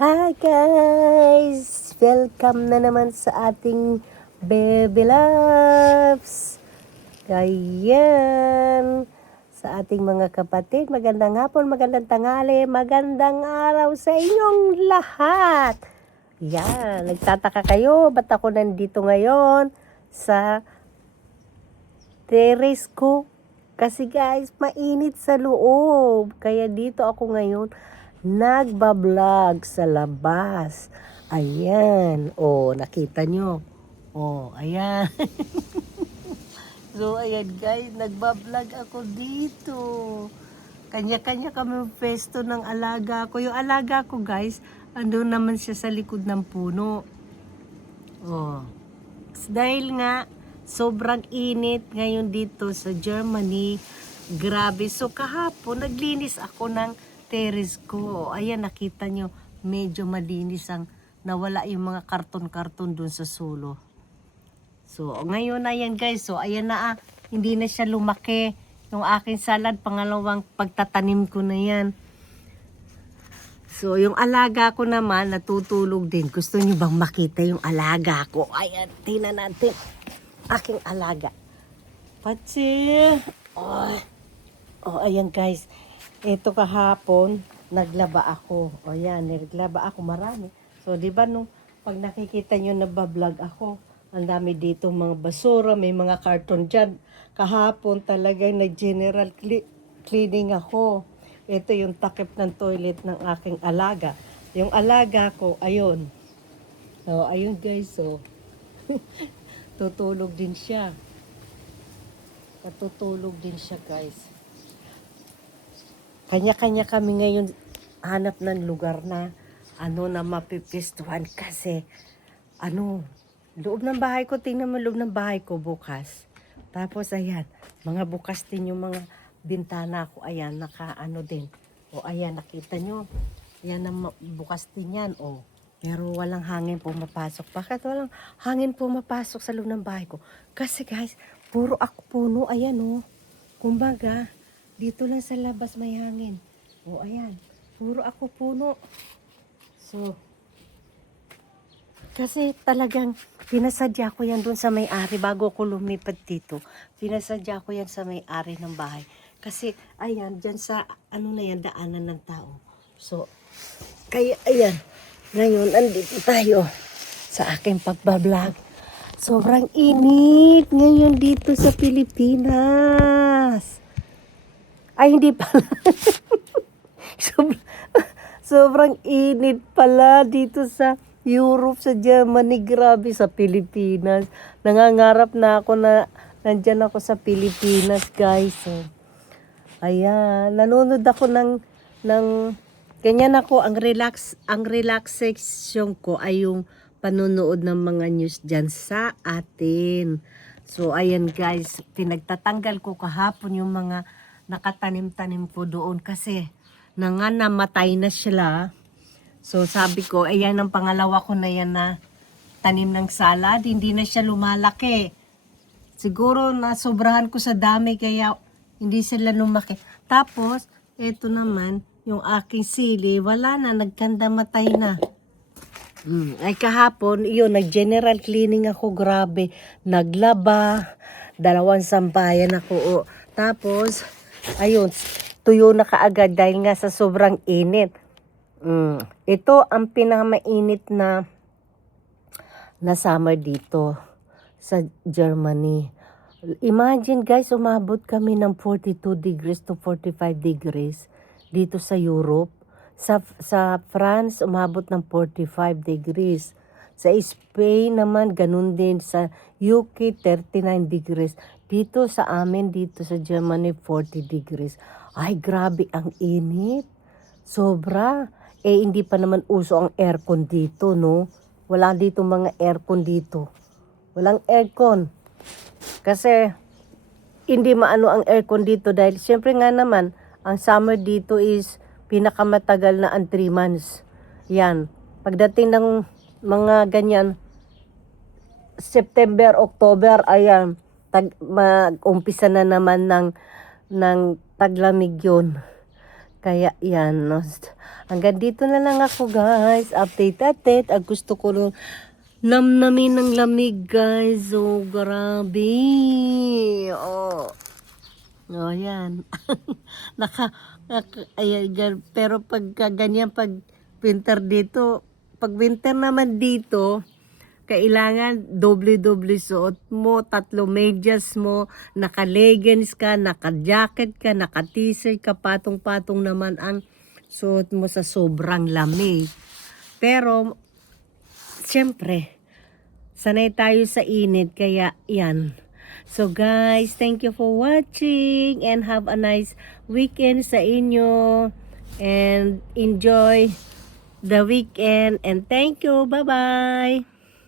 Hi guys! Welcome na naman sa ating Baby Loves! Ayan! Sa ating mga kapatid, magandang hapon, magandang tanghali, magandang araw sa inyong lahat! Yan, nagtataka kayo, ba't ako nandito ngayon sa terrace ko? Kasi guys, mainit sa loob. Kaya dito ako ngayon nagbablog sa labas. Ayan. Oh, nakita nyo. Oh, ayan. So, ayan guys, nagbablog ako dito. Kanya-kanya kami pesto ng alaga ko. Yung alaga ko guys, andun naman siya sa likod ng puno. Oh. Dahil nga, sobrang init ngayon dito sa Germany. Grabe. So, kahapon, naglinis ako ng terrace ko. Ayan, nakita nyo, medyo malinis ang nawala yung mga karton-karton dun sa sulo. So, ngayon na yan guys. So, ayan na hindi na siya lumaki. Yung aking salad, pangalawang pagtatanim ko na yan. So, yung alaga ko naman, natutulog din. Gusto niyo bang makita yung alaga ko? Ayan, tingnan natin. Aking alaga. Patsi! Oh, ayan guys. Ito kahapon, naglaba ako. O yan, naglaba ako marami. So, di ba nung pag nakikita nyo nabablog ako, ang dami dito mga basura, may mga karton dyan. Kahapon talagang nag-general cleaning ako. Ito yung takip ng toilet ng aking alaga. Yung alaga ko, ayun. So, ayun guys, so. Tutulog din siya. Natutulog din siya guys. Kanya-kanya kami ngayon hanap ng lugar na na mapipistuhan kasi loob ng bahay ko, tingnan mo loob ng bahay ko bukas. Tapos ayan, mga bukas din yung mga bintana ko, ayan, din. O ayan, nakita nyo, ayan, bukas din yan, o. Pero walang hangin pumapasok. Bakit walang hangin pumapasok sa loob ng bahay ko? Kasi guys, puro ako puno, ayan o. Kumbaga, dito lang sa labas may hangin. O ayan, puro ako puno. So, kasi talagang pinasadya ko yan doon sa may-ari bago ko lumipat dito. Pinasadya ko yan sa may-ari ng bahay. Kasi, ayan, dyan sa, na yan, daanan ng tao. So, kaya, ayan, ngayon, andito tayo sa aking pagbablog. Sobrang init ngayon dito sa Pilipinas. Ay, hindi pala. Sobrang init pala dito sa Europe, sa Germany, grabe sa Pilipinas. Nangangarap na ako na nandyan ako sa Pilipinas, guys. So, ayan, nanonood ako ng ganyan ako, ang relaxation ko ay yung panonood ng mga news dyan sa atin. So, ayan guys, pinagtatanggal ko kahapon yung mga nakatanim-tanim ko doon kasi namatay na sila. So, sabi ko, ayan ang pangalawa ko na yan na tanim ng salad, hindi na siya lumalaki. Siguro nasobrahan ko sa dami kaya hindi sila lumaki. Tapos, ito naman, yung aking sili, wala na, nagkanda matay na. Ay kahapon, yun, nag-general cleaning ako, grabe. Naglaba, 2 sampayan ako. Tapos, ayun, tuyo na kaagad dahil nga sa sobrang init. Ito ang pinakamainit na summer dito sa Germany. Imagine guys, umabot kami ng 42 degrees to 45 degrees dito sa Europe. Sa France, umabot ng 45 degrees. Sa Spain naman, ganun din. Sa UK, 39 degrees. Dito sa amin, dito sa Germany, 40 degrees. Ay, grabe ang init. Sobra. Hindi pa naman uso ang aircon dito, no? Wala dito mga aircon dito. Walang aircon. Kasi, hindi maano ang aircon dito dahil siyempre nga naman, ang summer dito is pinakamatagal na ang 3 months. Yan. Pagdating ng mga ganyan, September, October, ayan, mag-umpisa na naman ng taglamig yun. Kaya yan, no? Hanggang dito na lang ako guys. Update. Ang gusto ko rin namnamin ng lamig guys. Oh, grabe. Oh. Oh, yan. Ayan, pero pagka ganyan, pag winter dito, pag winter naman dito, kailangan doble-doble suot mo, 3 medyas mo, naka-leggings ka, naka-jacket ka, naka-t-shirt ka, patong-patong naman ang suot mo sa sobrang lamig. Pero, siyempre, sanay tayo sa init, kaya yan. So guys, thank you for watching and have a nice weekend sa inyo. And enjoy the weekend. And thank you. Bye-bye.